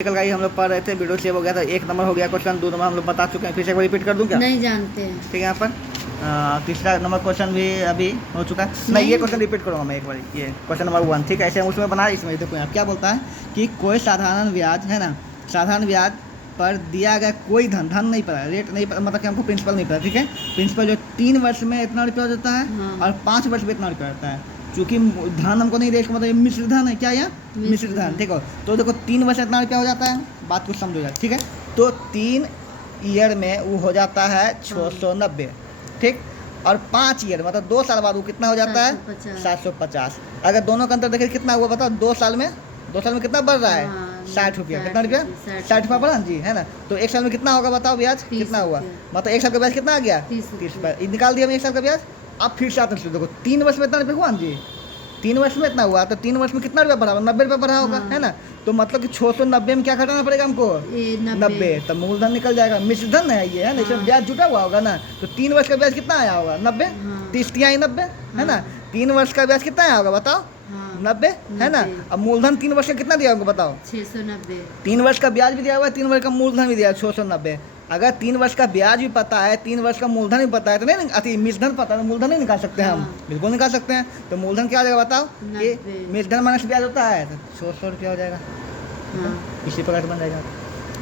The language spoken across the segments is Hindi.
कल का ही हम लोग पढ़ रहे थे, वीडियो सेव हो गया था। 1 नंबर हो गया क्वेश्चन, 2 नंबर हम लोग बता चुके हैं, फिर से एक बार रिपीट कर दूं क्या? नहीं जानते हैं। ठीक है, यहाँ पर तीसरा नंबर क्वेश्चन भी अभी हो चुका है। नहीं, ये क्वेश्चन रिपीट करूँगा मैं एक बार, ये क्वेश्चन नंबर 1। ठीक है, ऐसे हम उसमें बना, इसमें देखो यहाँ क्या बोलता है कि कोई साधारण ब्याज है ना, साधारण ब्याज पर दिया गया कोई धन नहीं पता, रेट नहीं पता, मतलब कि हमको प्रिंसिपल नहीं पता। ठीक है, प्रिंसिपल जो 3 वर्ष में इतना रुपया हो जाता है हाँ। और 5 वर्ष में इतना रुपया होता है। चूँकि धन हमको नहीं दे, इसका मतलब ये मिश्र धन है। क्या यह मिश्र धन? ठीक है, तो देखो 3 वर्ष में इतना रुपया हो जाता है, बात को समझो जाए। ठीक है, तो 3 ईयर में वो हो जाता है 690। ठीक, और 5 ईयर मतलब 2 साल बाद वो कितना हो जाता है? 750। अगर दोनों का अंतर देखें कितना हुआ बताओ? 2 साल में कितना बढ़ रहा है? 60 रुपया। कितना रुपया? 60 रुपया बढ़ा जी, है ना। तो 1 साल में कितना होगा बताओ ब्याज? कितना हुआ? मतलब 1 साल का ब्याज कितना आ गया? 30 रुपया। निकाल दिया हमने 1 साल का ब्याज। अब फिर से आता है, देखो 3 वर्ष में इतना रुपया हुआ जी, 3 वर्ष में इतना हुआ, तो 3 वर्ष में कितना रुपया बढ़ा? 90 रुपया बढ़ा होगा, है ना। तो मतलब कि 690 में क्या घटाना पड़ेगा हमको? 90। तो मूलधन निकल जाएगा, मिश्र धन है ये, है ना, इसमें ब्याज जुटा हुआ होगा ना। तो 3 वर्ष का ब्याज कितना आया होगा? 90। 30 तिहाई 90, है ना। 3 वर्ष का ब्याज कितना आया होगा बताओ? 90, है ना। अब मूलधन 3 वर्ष का कितना दिया होगा बताओ? 690। 3 वर्ष का ब्याज भी दिया हुआ है, 3 वर्ष का मूलधन भी दिया है 690। अगर 3 वर्ष का ब्याज भी पता है, 3 वर्ष का मूलधन भी पता है, तो नहीं अति मिश्रधन पता है, मूलधन नहीं निकाल सकते हैं हम? बिल्कुल निकाल सकते हैं। तो मूलधन क्या हो जाएगा बताओ? कि मिश्रधन माइनस ब्याज होता है, तो 600 रुपया हो जाएगा। इसी प्रकार से बन जाएगा।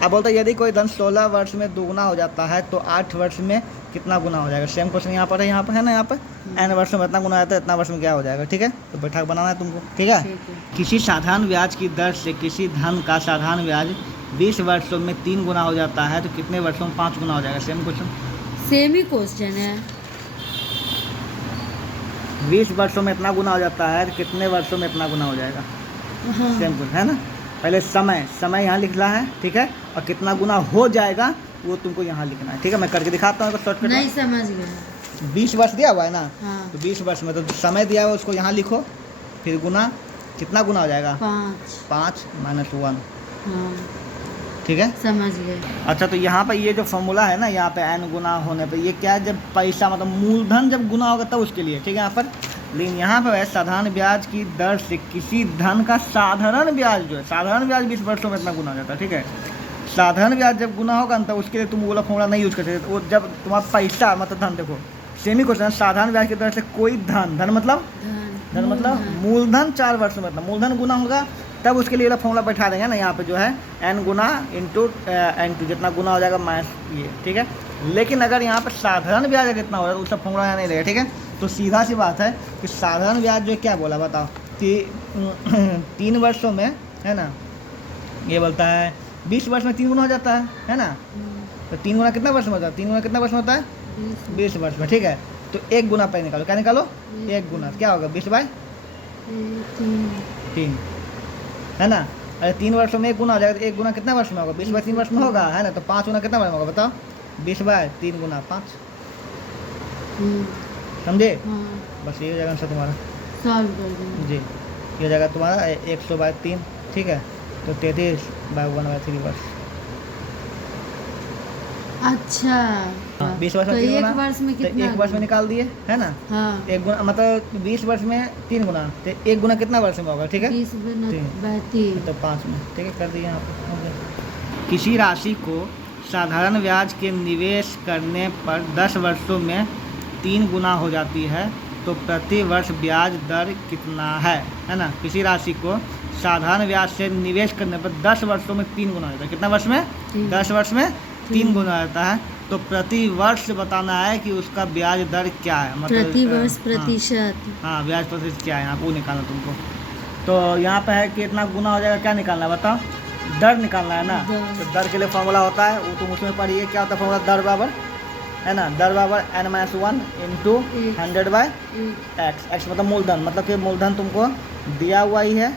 अब बोलते हैं यदि कोई धन 16 वर्ष में दोगुना हो जाता है तो 8 वर्ष में कितना गुना हो जाएगा? सेम क्वेश्चन यहाँ पर है, यहाँ पर है ना, यहाँ पर n वर्ष में इतना गुना आता है, इतना वर्ष में क्या हो जाएगा? ठीक है, तो बैठा के बनाना है तुमको। ठीक है, किसी साधारण ब्याज की दर से किसी धन का साधारण ब्याज 20 वर्षों में 3 गुना हो जाता है तो कितने वर्षों में 5 गुना हो जाएगा? सेम क्वेश्चन, सेम ही क्वेश्चन है। 20 वर्षों में इतना गुना हो जाता है तो कितने वर्षों में इतना गुना हो जाएगा? सेम क्वेश्चन है ना। पहले समय यहाँ लिखना है, ठीक है, और कितना गुना हो जाएगा वो तुमको यहाँ लिखना है। ठीक है, मैं करके दिखाता हूँ शॉर्टकट। नहीं समझ गए। 20 वर्ष दिया हुआ है ना, हाँ। तो 20 वर्ष में तो समय दिया हुआ उसको यहाँ लिखो, फिर गुना, कितना गुना हो जाएगा? 5 माइनस 1। हाँ, ठीक है, समझ गए। अच्छा, तो यहाँ पर ये जो फॉर्मूला है ना, यहाँ पे n गुना होने पे ये क्या है? जब पैसा मतलब मूलधन जब गुना होगा तब उसके लिए। ठीक है, यहाँ पर लेकिन यहाँ पर है साधारण ब्याज की दर से किसी धन का साधारण ब्याज, जो है साधारण ब्याज 20 वर्षों में इतना गुना हो जाता है। ठीक है, साधारण ब्याज जब गुना होगा तो उसके लिए तुम वो वाला फॉर्मूला नहीं यूज कर सकते। वो जब तुम्हारा पैसा मतलब धन, देखो सेमी क्वेश्चन, साधारण ब्याज की दर से कोई धन धन मतलब मूलधन 4 वर्ष में इतना मूलधन गुना होगा तब उसके लिए फॉर्मूला बैठा देंगे ना। यहाँ पे जो है n गुना इंटू n2 जितना गुना हो जाएगा माइनस ये। ठीक है, लेकिन अगर यहाँ पर साधारण ब्याज अगर इतना हो जाए तो उसका फॉर्मूला यहाँ नहीं रहेगा। ठीक है, तो सीधा सी बात है कि साधारण ब्याज जो क्या बोला बताओ कि 3 वर्षों में, है ना, ये बोलता है 20 वर्ष में 3 गुना हो जाता है ना। तो 3 गुना कितना वर्ष में होता है? 3 गुना कितना वर्ष में होता है? 20 वर्ष में। ठीक है, तो 1 गुना पे निकालो, क्या निकालो? 1 गुना क्या होगा? 20/3, है ना। अरे 3 वर्षों में 1 गुना हो जाएगा तो 1 गुना कितना वर्ष में होगा? 20/3 वर्ष में होगा, है ना। तो 5 गुना कितना वर्ष में होगा बताओ? 20/3 गुना 5। समझे? बस ये हो जाएगा आंसर तुम्हारा, सॉल्व कर देंगे जी। ये हो जाएगा तुम्हारा 100/3। ठीक है, तो 33/1/3 वर्ष। अच्छा, 20 वर्ष में तो 3 गुना, 1 वर्ष में तो कितना? 1 वर्ष में निकाल दिए, है ना। हाँ, 1 गुना मतलब 20 वर्ष में 3 गुना, तो 1 गुना कितना वर्ष में होगा? ठीक है, 20/3 तो 5 में। ठीक है, कर दिए यहाँ पे, हो गया। किसी राशि को साधारण ब्याज के निवेश करने पर 10 वर्षों में 3 गुना हो जाती है तो प्रति वर्ष ब्याज दर कितना है ना। किसी राशि को साधारण ब्याज से निवेश करने पर 10 वर्षों में 3 गुना हो जाता है। कितना वर्ष में? 10 वर्ष में 3 गुना रहता है। तो प्रति वर्ष बताना है कि उसका ब्याज दर क्या है, मतलब प्रति वर्ष प्रतिशत। हाँ, ब्याज प्रतिशत क्या है यहाँ वो निकालना तुमको। तो यहाँ पे है कि इतना गुना हो जाएगा, क्या निकालना है बताओ? दर निकालना है ना। तो दर के लिए फॉर्मूला होता है, वो तुम उसमें पढ़िए क्या होता है फॉर्मूला। दर बराबर, है ना, दर बराबर n-1 इंटू 100/x। x मतलब मूलधन, मतलब कि मूलधन तुमको दिया हुआ ही है।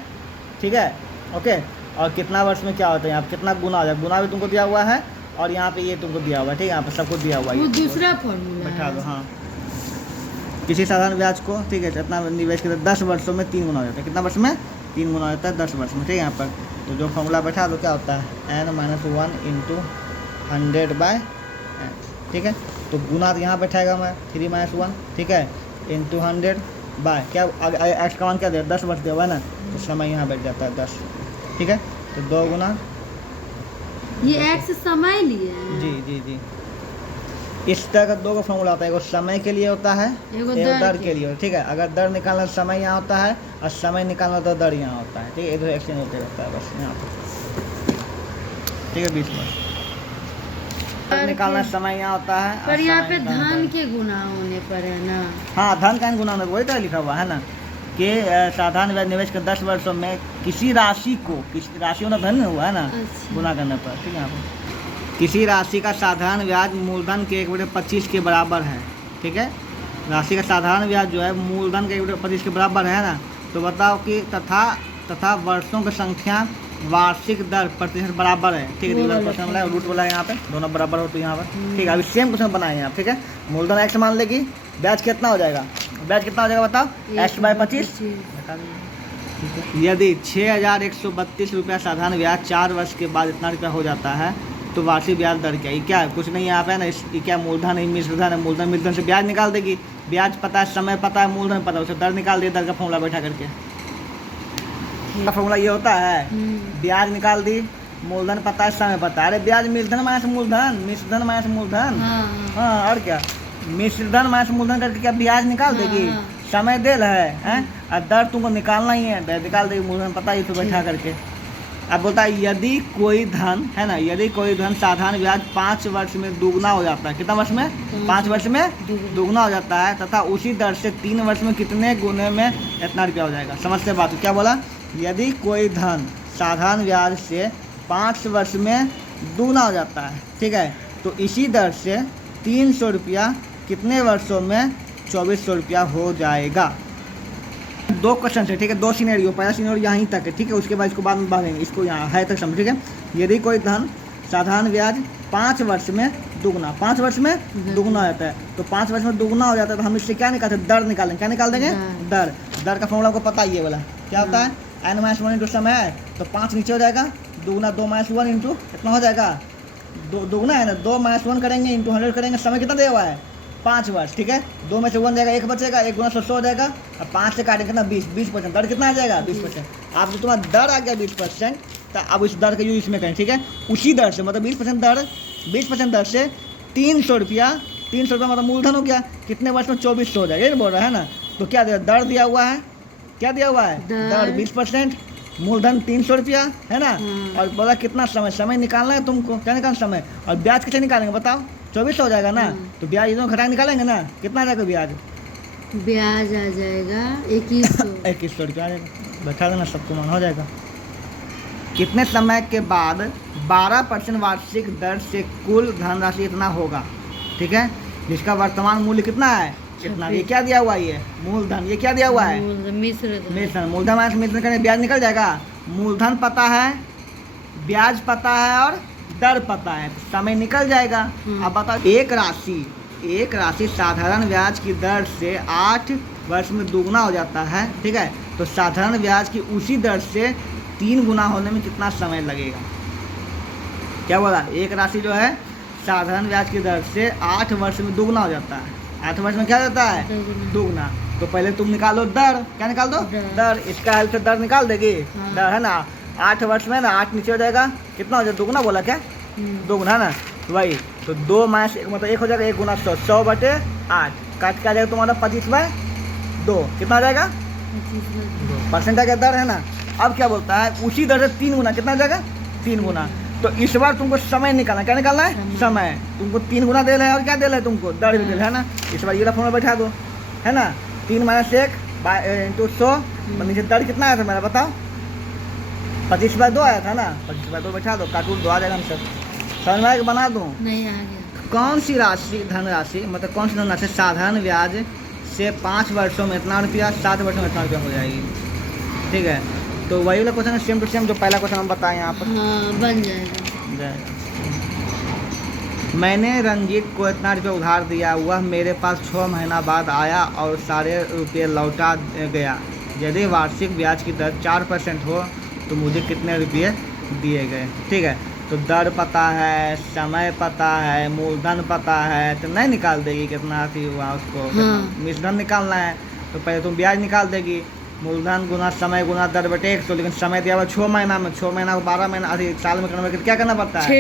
ठीक है, ओके। और कितना वर्ष में क्या होता है, यहाँ पर कितना गुना हो जाएगा, गुना भी तुमको दिया हुआ है और यहाँ पे ये तुमको दिया हुआ है। ठीक है, यहाँ पर सबको दिया हुआ है, वो दूसरा फॉर्मूला बैठा दो। हाँ, किसी साधारण ब्याज को, ठीक है, इतना निवेश करते 10 वर्षों में 3 गुना हो जाता है। कितना वर्ष में? 3 गुना हो जाता है 10 वर्ष में। ठीक है, यहाँ पर तो जो फॉर्मूला बैठा दो क्या होता है n-1 इंटू 100/x। ठीक है, तो गुना यहाँ बैठाएगा मैं 3-1, ठीक है, इंटू 100 बाय क्या एक्स का मान क्या दिया? 10 वर्ष दिया हुआ है ना, तो समय यहाँ बैठ जाता है 10। ठीक है, तो 2 गुना ये एक्स समय लिए हैं। जी जी जी। इस तरह का दो का फॉर्मूला होता है, एगो समय के लिए होता है, एगो एगो दर दर के के लिए, ठीक है। अगर दर निकालना तो समय यहाँ होता है, और समय निकालना तो दर यहाँ होता है, ठीक है। इधर एक्सचेंज होते रहता है बस यहाँ पर, ठीक है, बीच में दर दर निकालना के- समय यहाँ होता है, और पर यहाँ समय पे निकालना धन दर। के गुना होने पर है ना। हाँ, धन का गुना होना, वही तो लिखा हुआ है ना कि साधारण ब्याज निवेश के 10 वर्षों में किसी राशि को, किसी राशि होना धन में हुआ है ना, अच्छा। गुना करने पर, ठीक है। यहाँ पर किसी राशि का साधारण ब्याज मूलधन के 1/25 के बराबर है, ठीक है। राशि का साधारण ब्याज जो है मूलधन के 1/25 के बराबर है ना, तो बताओ कि तथा वर्षों की संख्या वार्षिक दर प्रतिशत बराबर है, ठीक है। वो क्वेश्चन बोला है, रूट बोला है यहाँ पे, दोनों बराबर हो तो यहाँ पर, ठीक है। अभी सेम क्वेश्चन बनाए आप, ठीक है। मूलधन एक्स मान लेगी, ब्याज कितना हो जाएगा, ब्याज कितना हो जाएगा बताओ, x/25। यदि 6,132 रुपया साधारण ब्याज 4 वर्ष के बाद इतना रुपया हो जाता है, तो वार्षिक ब्याज दर क्या है? ये क्या है? कुछ नहीं यहाँ पे है ना, ये क्या मूलधन है, मिश्रधन है। मूलधन मिश्रधन से ब्याज निकाल देगी, ब्याज पता है, समय पता है, मूलधन पता है, उसे दर निकाल दिया, दर का फॉर्मूला बैठा करके। का फॉर्मूला ये होता है, ब्याज निकाल दी, मूलधन पता है, समय पता है। अरे ब्याज मिश्रधन माइनस मूलधन, मिश्रधन माइनस मूलधन, हाँ, और क्या, मिश्रधन माइनस मूलधन करके क्या ब्याज निकाल देगी, समय देल है, और दर तुमको निकालना ही है, दर निकाल देगी, मूलधन पता ही तो बैठा करके। अब बोलता है यदि कोई धन है ना, यदि कोई धन साधारण ब्याज 5 वर्ष में दुगना हो जाता है, कितना वर्ष में, 5 वर्ष में दुगना हो जाता है, तथा उसी दर से 3 वर्ष में कितने गुने में इतना रुपया हो जाएगा। समझते बात, क्या बोला, यदि कोई धन साधारण ब्याज से 5 वर्ष में दुगना हो जाता है, ठीक है, तो इसी दर से 300 रुपया कितने वर्षों में 2400 रुपया हो जाएगा। दो क्वेश्चन है, ठीक है, दो सिनेरियो, पहला सिनेरियो यहीं तक है, ठीक है, उसके बाद इसको बाद में बढ़ेंगे, इसको यहाँ है तक समझ, ठीक है। यदि कोई धन साधारण ब्याज 5 वर्ष में दुगना, 5 वर्ष में दुगना हो जाता है, तो 5 वर्ष में दुगना हो जाता है, तो हम इससे क्या निकालते हैं, दर निकालेंगे, क्या निकाल देंगे, दर। दर का फॉर्मूला को पता ही है, बोला क्या होता है, n-1 इंटू समय है, तो 5 नीचे हो जाएगा, दुगना 2-1 इंटू इतना हो जाएगा, दुगना है ना, 2-1 करेंगे इंटू 100 करेंगे, समय कितना दिया हुआ है, 5 वर्ष, ठीक है। 2 में से 1 जाएगा, 1 बचेगा, 1 गुना 100 हो जाएगा, और 5 से काटेंगे कितना, 20%, दर कितना आ जाएगा, 20%। आप जो तुम्हारा दर आ गया 20%, तो अब इस दर का यूज इसमें करें, ठीक है। उसी दर से मतलब 20% दर से 300 रुपया मतलब मूलधन हो गया, कितने वर्ष में 2400 हो जाएगा, ये बोल रहा है ना। तो क्या दिया, दर दिया हुआ है, क्या दिया हुआ है, दर 20%, मूलधन 300 रुपया है ना, और बोला कितना समय, समय निकालना है तुमको, क्या निकालना समय, और ब्याज कैसे निकालेंगे बताओ, 2400 हो जाएगा ना, तो ब्याज इधर घटा निकालेंगे ना, कितना आ जाएगा ब्याज, ब्याज आ जाएगा 2100 2100 रुपया आ जाएगा, बैठा देना, सबको मान हो जाएगा। कितने समय के बाद 12% वार्षिक दर से कुल धनराशि इतना होगा, ठीक है, जिसका वर्तमान मूल्य कितना है, इतना। ये क्या दिया हुआ है, ये मूलधन, ये क्या दिया हुआ है, मिश्रधन। मूलधन माइनस मिश्रधन करने ब्याज निकल जाएगा, मूलधन पता है, ब्याज पता है, और दर पता है, तो समय निकल जाएगा। अब बताओ, एक राशि साधारण ब्याज की दर से 8 वर्ष में दुगना हो जाता है, ठीक है, तो साधारण ब्याज की उसी दर से 3 गुना होने में कितना समय लगेगा। क्या बोला, एक राशि जो है साधारण ब्याज की दर से 8 वर्ष में दुगना हो जाता है, 8 वर्ष में क्या होता है, दुगना। तो पहले तुम निकालो दर, क्या निकाल दो, दर, इसका हेल्प से दर निकाल देगी, दर है ना, 8 वर्ष में ना 8 नीचे हो जाएगा, कितना हो जाएगा, दुगना बोला क्या, दुगना है ना, तो वही, तो 2 माइनस 1 मतलब 1 हो जाएगा, 1 गुना 100, 100/8, काट के आ जाएगा तुम्हारा 25/2, कितना आ जाएगा, परसेंट का दर है ना। अब क्या बोलता है, उसी दर से 3 गुना, कितना आ जाएगा, 3 गुना। तो इस बार तुमको समय निकालना, क्या निकालना है, समय, तुमको 3 गुना दे रहा है, और क्या दे रहा है तुमको, दर भी दे रहा है ना। इस बार ये फॉर्मूला बैठा दो, है ना, 3 - 1 इंटू 100, नीचे दर कितना आया था मेरा बताओ, 25/2 आया था ना, 25/2 बैठा दो, काटून 2 आ जाएगा, हम सब समझ में बना दूँ, नहीं आ गया। कौन सी राशि, धनराशि मतलब कौन सी धनराशि साधारण ब्याज से 5 वर्षों में इतना रुपया, 7 वर्षों में इतना रुपया हो जाएगी, ठीक है। तो वही वाला क्वेश्चन है, सेम टू सेम जो पहला क्वेश्चन हम बताएं यहाँ पर, हाँ, बन जाएगा। मैंने रंजीत को इतना रुपया उधार दिया, वह मेरे पास 6 महीना बाद आया और सारे रुपये लौटा गया। यदि वार्षिक ब्याज की दर 4% हो तो मुझे कितने रुपये दिए गए, ठीक है। तो दर पता है, समय पता है, मूलधन पता है, तो नहीं निकाल देगी कितना थी हुआ उसको, मिश्रधन निकालना है, तो पहले तुम ब्याज निकाल देगी, मूलधन गुना समय गुना दर बटे 100, लेकिन समय दिया हुआ 6 महीना में, 6 महीना को 12 महीना, अरे साल में करने में क्या करना पड़ता है?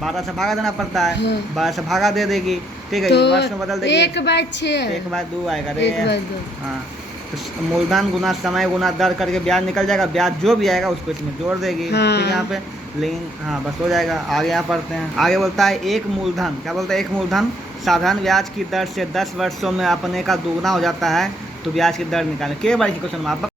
12 से भागा देना पड़ता है। हाँ। 12 से भागा दे देगी, ठीक है, तो वर्ष में बदल देगी। 1/6 है। 1/2 आएगा रे। 1/2। हाँ, तो मूलधन गुना समय गुना दर करके ब्याज निकल जाएगा, ब्याज जो भी आएगा उसको इसमें जोड़ देगी। हाँ। ठीक है, यहाँ पे लेकिन हाँ बस हो जाएगा। आगे यहाँ पढ़ते हैं, आगे बोलता है एक मूलधन, क्या बोलता है? एक मूलधन साधारण ब्याज की दर से 10 वर्षों में अपने का दोगुना हो जाता है, तो ब्याज की दर निकालें। के बार की क्वेश्चन में आप